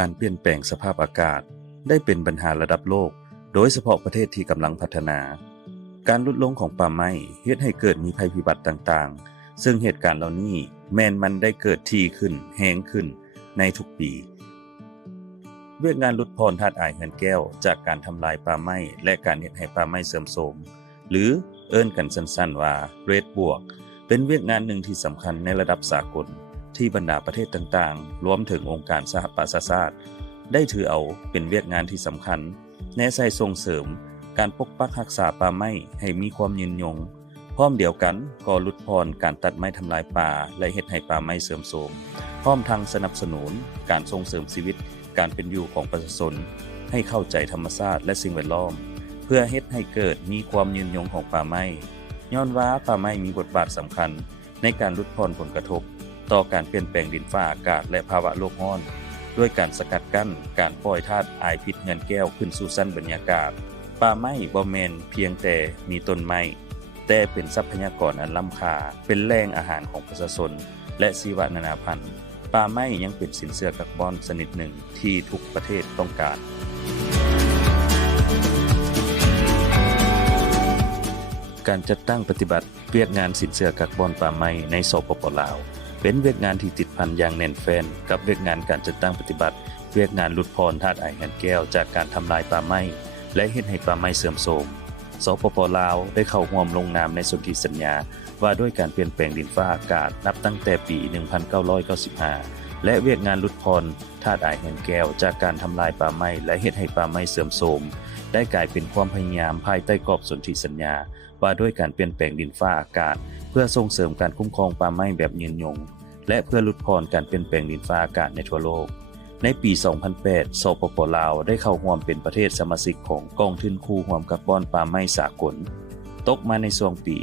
การเปลี่ยนแปลงสภาพอากาศได้เป็นปัญหาระดับโลกโดยเฉพาะประเทศที่กำลังพัฒนาการลดลงของป่าไม้เฮ็ดให้เกิดมีภัยพิบัติต่างๆซึ่งเหตุการณ์เหล่านี้แม้นมันได้เกิดที่ขึ้นแรงขึ้นในทุกปีเวียกงานลดพรธาตุอายเงินแก้วจากการทำลายป่าไม้และการเฮ็ดให้ป่าไม้เสื่อมโทรมหรือเอิ้นกันสั้นๆว่า Red บวกเป็นเวียกงานหนึ่งที่สำคัญในระดับสากลที่บรรดาประเทศต่างๆรวมถึงองค์การสหประชาชาติได้ถือเอาเป็นเวียกงานที่สำคัญในใส่ส่งเสริมการปกปักรักษาป่าไม้ให้มีความยืนยงพร้อมเดียวกันก็ลดพรการตัดไม้ทำลายป่าและเฮ็ดให้ป่าไม้เสื่อมโทรมพร้อมทั้งสนับสนุนการส่งเสริมชีวิตการเป็นอยู่ของประชาชนให้เข้าใจธรรมชาติและสิ่งแวดล้อมเพื่อเฮ็ดให้เกิดมีความยืนยงของป่าไม้ย้อนว่าป่าไม้มีบทบาทสำคัญในการลดพรผลกระทบต่อการเปลี่ยนแปลงดินฟ้าอากาศและภาวะโลกร้อนด้วยการสกัดกั้นการปล่อยธาตุอายพิษเงินแก้วขึ้นสู่ชั้นบรรยากาศป่าไม้บ่แม่นเพียงแต่มีต้นไม้แต่เป็นทรัพยากรอันล้ำค่าเป็นแหล่งอาหารของประชาชนและชีวนานาพันธุ์ป่าไม้ยังเป็นสินเชื่อกับบอนชนิดหนึ่งที่ทุกประเทศต้องการการจัดตั้งปฏิบัติเวียกงานสินเชื่อกับบอนป่าไม้ในสปป.ลาวเป็นเวียกงานที่ติดพันอย่างแน่นแฟ้นกับเวียกงานการจัดตั้งปฏิบัติเวียกงานลดพรธาตุอายเงินแก้วจากการทำลายป่าไม้และเฮ็ดให้ป่าไม้เสื่อมโทรมสปป.ลาวได้เข้าร่วมลงนามในสนธิสัญญาว่าด้วยการเปลี่ยนแปลงดินฟ้าอากาศนับตั้งแต่ปี 1995 และเวียกงานลดพรธาตุอายเงินแก้วจากการทำลายป่าไม้และเฮ็ดให้ป่าไม้เสื่อมโทรมได้กลายเป็นความพยายามภายใต้กรอบสนธิสัญญาว่าด้วยการเปลี่ยนแปลงดินฟ้าอากาศเพื่อส่งเสริมการคุ้มครองป่าไม้แบบยืนยงและเพื่อลดพรการเปลี่ยนแปลงดินฟ้าอากาศในทั่วโลกในปี 2008 สปป.ลาวได้เข้าร่วมเป็นประเทศสมาชิกของกองทุนคู่ร่วมกับบอนป่าไม้สากลตกมาในช่วงปี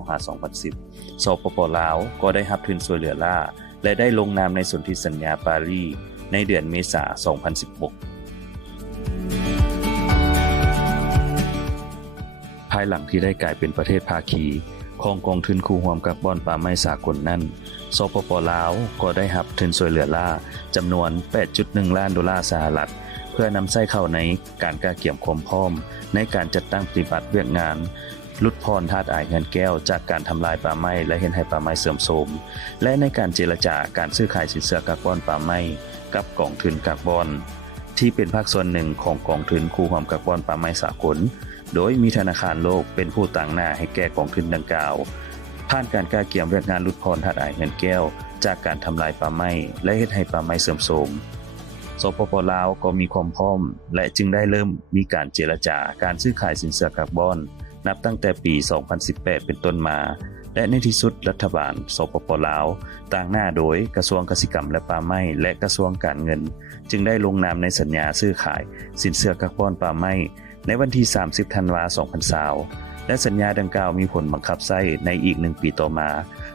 2009-2010 สปป.ลาวก็ได้รับทุนช่วยเหลือล่าและได้ลงนามในสนธิสัญญาปารีสในเดือนเมษายน 2016 ภายหลังที่ได้กลายเป็นประเทศภาคีของกองทุนคู่ร่วมกับบอนป่าไม้สากลนั้นสปป.ลาวก็ได้รับทุนช่วยเหลือล่าจำนวน 8.1 ล้านดอลลาร์สหรัฐเพื่อนำใช้เข้าในการกาเกี่ยมความพร้อมในการจัดตั้งปฏิบัติเวียกงานลดพรธาตุอายเงินแก้วจากการทำลายป่าไม้และเฮ็ดให้ป่าไม้เสื่อมโทรมและในการเจรจาการซื้อขายสินเชื่อคาร์บอนป่าไม้กับกองทุนคาร์บอนที่เป็นภาคส่วนหนึ่งของกองทุนคู่ร่วมคาร์บอนป่าไม้สากลโดยมีธนาคารโลกเป็นผู้ตั้งหน้าให้แก่กองทุนดังกล่าวผ่านการกาเกี่ยมเวียกงานลดพรธาตุอายเงินแก้วจากการทำลายป่าไม้และเฮ็ดให้ป่าไม้เสื่อมโทรมสปป.ลาวก็มีความพร้อมและจึงได้เริ่มมีการเจรจาการซื้อขายสินเชื่อคาร์บอนนับตั้งแต่ปี 2018 เป็นต้นมาและในที่สุดรัฐบาลสปป.ลาวต่างหน้าโดยกระทรวงเกษตรกรรมและป่าไม้และกระทรวงการเงินจึงได้ลงนามในสัญญาซื้อขายสินเชื่อคาร์บอนป่าไม้ในวันที่ 30 ธันวาคม 2020 และสัญญาดังกล่าวมีผลบังคับใช้ในอีก1 ปีต่อมา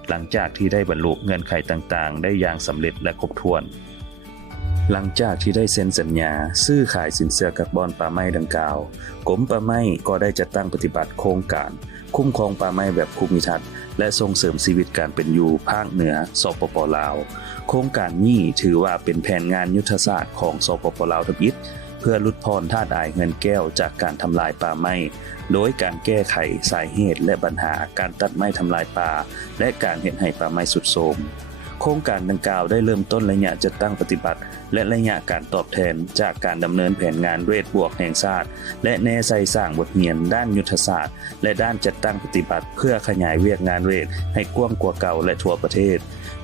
หลังจากที่ได้บรรลุเงื่อนไขต่างๆได้อย่างสำเร็จและครบถ้วนหลังจากที่ได้เซ็นสัญญาซื้อขายสินเชื่อคาร์บอนป่าไม้ดังกล่าวกรมป่าไม้ก็ได้จัดตั้งปฏิบัติโครงการคุ้มครองป่าไม้แบบภูมิทัศน์และส่งเสริมชีวิตการเป็นอยู่ภาคเหนือสปป.ลาวโครงการนี้ถือว่าเป็นแผนงานยุทธศาสตร์ของสปป.ลาวทบอิฐเพื่อลดพรธาตุอายเงินแก้วจากการทำลายป่าไม้โดยการแก้ไขสาเหตุและปัญหาการตัดไม้ทำลายป่าและการเฮ็ดให้ป่าไม้ทรุดโทรมโครงการดังกล่าวได้เริ่มต้นระยะจัดตั้งปฏิบัติและระยะการตอบแทนจากการดำเนินแผนงานเรทบวกแห่งชาติและแนใส่สร้างบทเรียนด้านยุทธศาสตร์และด้านจัดตั้งปฏิบัติเพื่อขยายเวียกงานเรทให้กว้างกว่าเก่าและทั่วประเทศ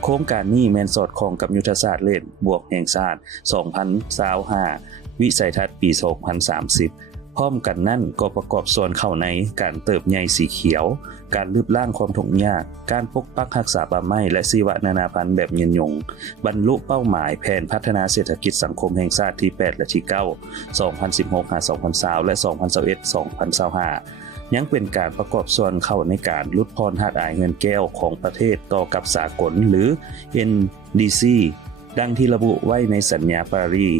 โครงการนี้แม่นสอดคล้องกับยุทธศาสตร์เรทบวกแห่งชาติ 2025 วิสัยทัศน์ปี 2030 พร้อมกันนั่นก็ประกอบส่วนเข้าในการเติบใหญ่สีเขียวการลืบล้างความทุกข์ยากการปกปักรักษาป่าไม้และชีวนานาพันธุ์แบบยืนยงบรรลุเป้าหมายแผนพัฒนาเศรษฐกิจสังคมแห่งชาติที่ 8 และที่ 9 2016-2020 และ 2021-2025 ยังเป็นการประกอบส่วนเข้าในการลดพรธาตุอายเงินแก้วของประเทศต่อกับสากลหรือ NDC ดังที่ระบุไว้ในสัญญาปารีส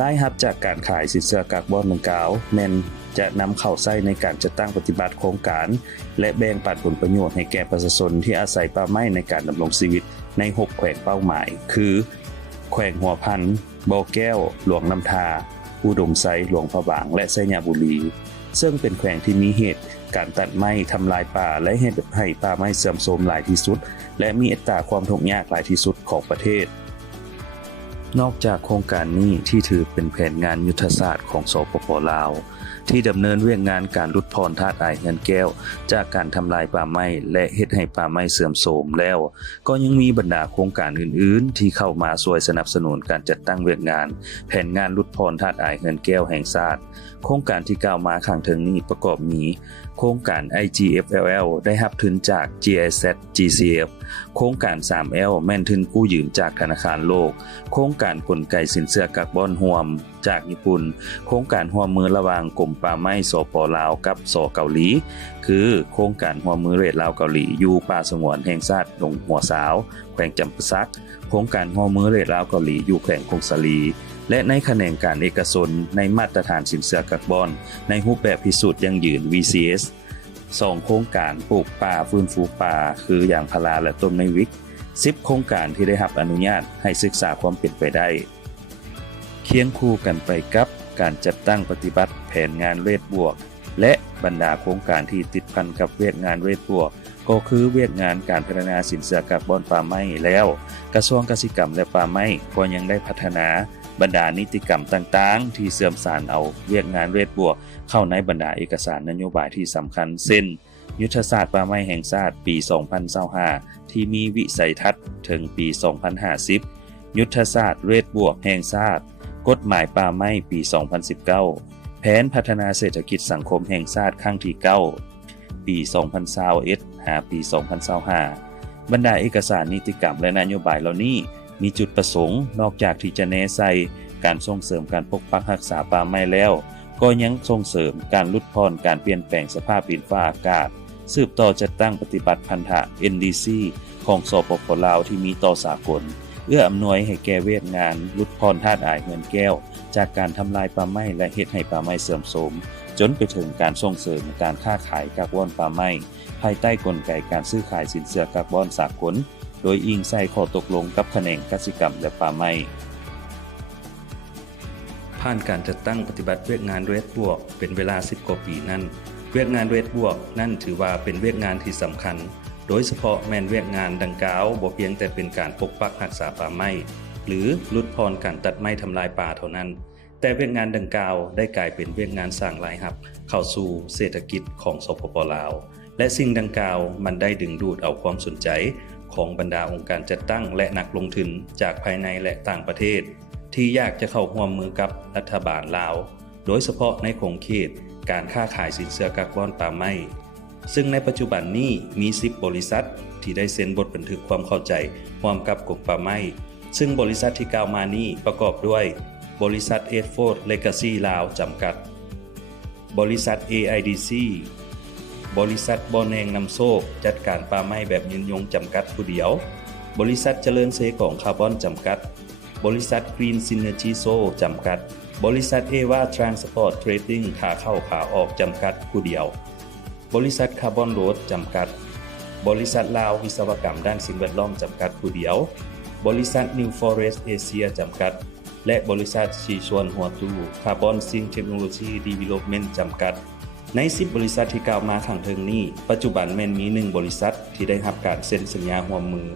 รายรับจากการขายสินเชื่อคาร์บอนดังกล่าวแม่นจะนำเข้าใช้ในการจัดตั้งปฏิบัติโครงการและแบ่งปันผลประโยชน์ให้แก่ประชาชนที่อาศัยป่าไม้ในการดำรงชีวิตใน6แขวงเป้าหมายคือแขวงหัวพัน บ่อแก้วหลวงน้ำทาอุดมไซหลวงพระบางและไสยบุรีซึ่งเป็นแขวงที่มีเหตุการตัดไม้ทำลายป่าและเหตุให้ป่าไม้เสื่อมโทรมหลายที่สุดและมีอัตราความทุกข์ยากหลายที่สุดของประเทศนอกจากโครงการนี้ที่ถือเป็นแผนงานยุทธศาสตร์ของสปป.ลาวที่ดำเนินเวียกงานการลดพรธาตุอายเงินแก้วจากการทำลายป่าไม้และเฮ็ดให้ป่าไม้เสื่อมโทรมแล้วก็ยังมีบรรดาโครงการอื่นๆที่เข้ามาช่วยสนับสนุนการจัดตั้งเวียกงานแผนงานลดพรธาตุอายเงินแก้วแห่งชาติโครงการที่กล่าวมาข้างถึงนี้ประกอบมีโครงการ IGFLL ได้รับทุนจาก GIZ GCF โครงการ 3L แม่นทุนกู้ยืมจากธนาคารโลกโครงการกลไกสินเชื่อกับบอนร่วมจากญี่ปุ่นโครงการร่วมมือระหว่างกรมป่าไม้สป.ลาวกับสเกาหลีคือโครงการร่วมมือเรดลาวเกาหลีอยู่ป่าสงวนแห่งชาติดงหัวสาวแขวงจำปาสักโครงการร่วมมือเรดลาวเกาหลีอยู่แขวงคงสาลีและในแขนงการเอกชนในมาตรฐานสินเชื่อกับบอนในรูปแบบพิสูจน์ยั่งยืน VCS 2 โครงการปลูกป่าฟื้นฟูป่าคืออย่างพาราและต้นไม้วิก10 โครงการที่ได้รับอนุญาตให้ศึกษาความเป็นไปได้เคียงคู่กันไปกับการจัดตั้งปฏิบัติแผนงานเวทบวกและบรรดาโครงการที่ติดพันกับเวียกงานเวทบวกก็คือเวียกงานการพัฒนาสินเชื่อกับบอนป่าไม้แล้วกระทรวงเกษตรกรรมและป่าไม้ก็ยังได้พัฒนาบรรดานิติกรรมต่างๆที่เสื่อมสารเอาเวียกงานเวทบวกเข้าในบรรดาเอกสารนโยบายที่สำคัญเช่นยุทธศาสตร์ป่าไม้แห่งชาติปี 2025ที่มีวิสัยทัศน์ถึงปี 2050 ยุทธศาสตร์เวทบวกแห่งชาติกฎหมายป่าไม้ปี 2019 แผนพัฒนาเศรษฐกิจสังคมแห่งชาติครั้งที่ 9 ปี 2021 หาปี 2025 บรรดาเอกสารนิติกรรมและนโยบายเหล่านี้มีจุดประสงค์นอกจากที่จะแนใส่การส่งเสริมการปกปักรักษาป่าไม้แล้วก็ยังส่งเสริมการลดพรการเปลี่ยนแปลงสภาพดินฟ้าอากาศสืบต่อจัดตั้งปฏิบัติพันธะ NDC ของสปป.ลาวที่มีต่อสากลเอื้ออำนวยให้แก่เวียกงานลดพรธาตุอายเงินแก้วจากการทำลายป่าไม้และเฮ็ดให้ป่าไม้เสื่อมโทรมจนไปถึงการส่งเสริมการค้าขายคาร์บอนป่าไม้ภายใต้กลไกการซื้อขายสินเชื่อคาร์บอนสากลโดยอิงใส่ข้อตกลงกับแขนงกสิกรรมและป่าไม้ผ่านการจัดตั้งปฏิบัติเวียกงานเรดบวกเป็นเวลา10 กว่าปีนั้นเวียกงานเรดบวกนั่นถือว่าเป็นเวียกงานที่สำคัญโดยเฉพาะแม่นเวียกงานดังกล่าวบ่เพียงแต่เป็นการปกปักรักษาป่าไม้หรือลดพรการตัดไม้ทำลายป่าเท่านั้นแต่เวียกงานดังกล่าวได้กลายเป็นเวียกงานสร้างรายรับเข้าสู่เศรษฐกิจของสปป.ลาวและสิ่งดังกล่าวมันได้ดึงดูดเอาความสนใจของบรรดาองค์การจัดตั้งและนักลงทุนจากภายในและต่างประเทศที่อยากจะเข้าร่วมมือกับรัฐบาลลาวโดยเฉพาะในขงเขตการค้าขายสินเชื่อคาร์บอนป่าไม้ซึ่งในปัจจุบันนี้มี10 บริษัทที่ได้เซ็นบทบันทึกความเข้าใจร่วมกับกรมป่าไม้ซึ่งบริษัทที่กล่าวมานี้ประกอบด้วยบริษัท Edford Legacy ลาวจำกัดบริษัท AIDC บริษัทบ่อแนงนำโชคจัดการป่าไม้แบบยืนยงจำกัดผู้เดียวบริษัทเจริญเซกองคาร์บอนจำกัดบริษัท Green Synergy So จำกัดบริษัท Eva Transport Trading ขาเข้าขาออกจำกัดผู้เดียวบริษัท Carbon Road จำกัดบริษัทลาววิศวกรรมด้านสิ่งแวดล้อมจำกัดผู้เดียวบริษัท New Forest Asia จำกัดและบริษัทชีชวนหัวตู้ Carbon Zinc Technology Development จำกัดใน10 บริษัทที่กล่าวมาข้างเทิงนี้ปัจจุบันแม่นมี1 บริษัทที่ได้รับการเซ็นสัญญาร่วมมือ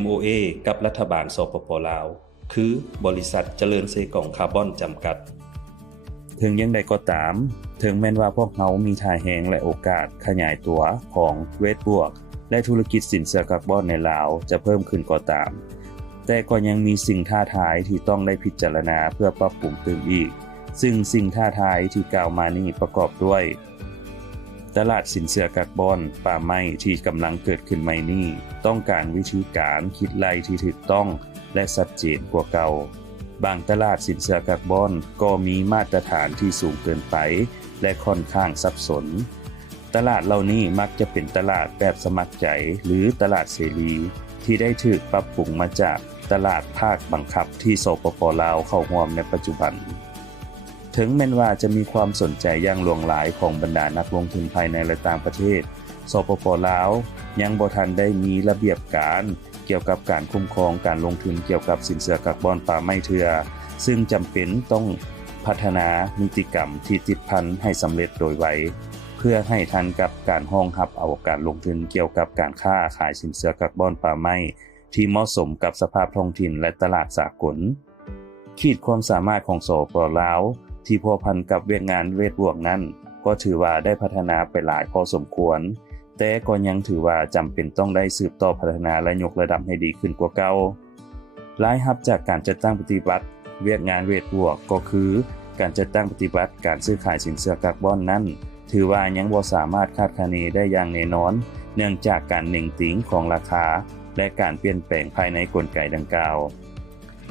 MOA กับรัฐบาลสปป.ลาวคือบริษัทเจริญเซกองคาร์บอนจำกัดถึงยังใดก็ตามถึงแม้นว่าพวกเขามีท่าแหงและโอกาสขยายตัวของเวทบวกและธุรกิจสินเชื่อคาร์บอนในลาวจะเพิ่มขึ้นก็ตามแต่ก็ยังมีสิ่งท้าทายที่ต้องได้พิจารณาเพื่อปรับปรุงเติมอีกซึ่งสิ่งท้าทายที่กล่าวมานี้ประกอบด้วยตลาดสินเชื่อคาร์บอนป่าไม้ที่กำลังเกิดขึ้นใหม่นี้ต้องการวิธีการคิดไล่ที่ถูกต้องและชัดเจนกว่าเก่าบางตลาดสินเชื่อคาร์บอนก็มีมาตรฐานที่สูงเกินไปและค่อนข้างสับสนตลาดเหล่านี้มักจะเป็นตลาดแบบสมัครใจหรือตลาดเสรีที่ได้ถูกปรับปรุงมาจากตลาดภาคบังคับที่สปป.ลาวเข้าร่วมในปัจจุบันถึงแม้ว่าจะมีความสนใจอย่างหลวงหลายของบรรดานักลงทุนภายในและต่างประเทศสปป.ลาวยังบ่ทันได้มีระเบียบการเกี่ยวกับการคุ้มครองการลงทุนเกี่ยวกับสินเชื่อคาร์บอนป่าไม้เทื่อ ซึ่งจำเป็นต้องพัฒนานิติกรรมที่ติดพันให้สำเร็จโดยไวเพื่อให้ทันกับการรองรับเอาการลงทุนเกี่ยวกับการค้าขายสินเชื่อคาร์บอนป่าไม้ที่เหมาะสมกับสภาพท้องถิ่นและตลาดสากลขีดความสามารถของสปลาวที่พัวพันกับเวียกงานเวทบวกนั้นก็ถือว่าได้พัฒนาไปหลายพอสมควรแต่ก็ยังถือว่าจำเป็นต้องได้สืบต่อพัฒนาและยกระดับให้ดีขึ้นกว่าเก่ารายรับจากการจัดตั้งปฏิบัติเวียกงานเวทบวกก็คือการจัดตั้งปฏิบัติการซื้อขายสินเชื่อคาร์บอนนั้นถือว่ายังบ่สามารถคาดคะเนได้อย่างแน่นอนเนื่องจากการเน่งติ๋งของราคาและการเปลี่ยนแปลงภายในกลไกดังกล่าว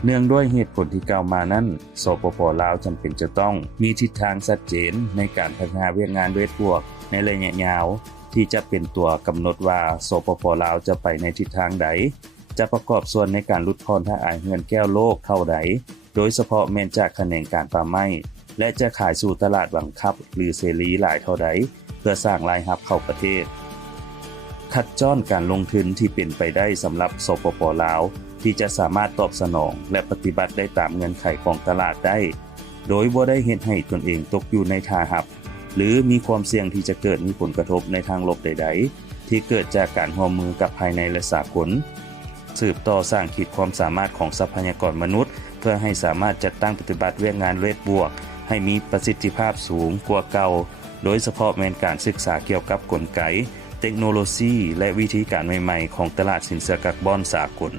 เนื่องด้วยเหตุผลที่กล่าวมานั้นสปป.ลาวจำเป็นจะต้องมีทิศทางชัดเจนในการพัฒนาเวียกงานเวทบวกในระยะยาวที่จะเป็นตัวกำหนดว่าสปป.ลาวจะไปในทิศทางใดจะประกอบส่วนในการลดพรท่าอายเงินแก้วโลกเท่าใดโดยเฉพาะแม้นจากแขนงการป่าไม้และจะขายสู่ตลาดบังคับหรือเสรีหลายเท่าใดเพื่อสร้างรายรับเข้าประเทศคัดจ้อนการลงทุนที่เป็นไปได้สำหรับสปป.ลาวที่จะสามารถตอบสนองและปฏิบัติได้ตามเงื่อนไขของตลาดได้โดยบ่ได้เฮ็ดให้ตนเองตกอยู่ในท่าหับหรือมีความเสี่ยงที่จะเกิดมีผลกระทบในทางลบใดๆที่เกิดจากการร่วมมือกับภายในและสากลสืบต่อสร้างขีดความสามารถของทรัพยากรมนุษย์เพื่อให้สามารถจัดตั้งปฏิบัติเวียกงานเวทบวกให้มีประสิทธิภาพสูงกว่าเก่าโดยเฉพาะแม้นการศึกษาเกี่ยวกับกลไกเทคโนโลยีและวิธีการใหม่ๆของตลาดสินเชื่อคาร์บอนสากล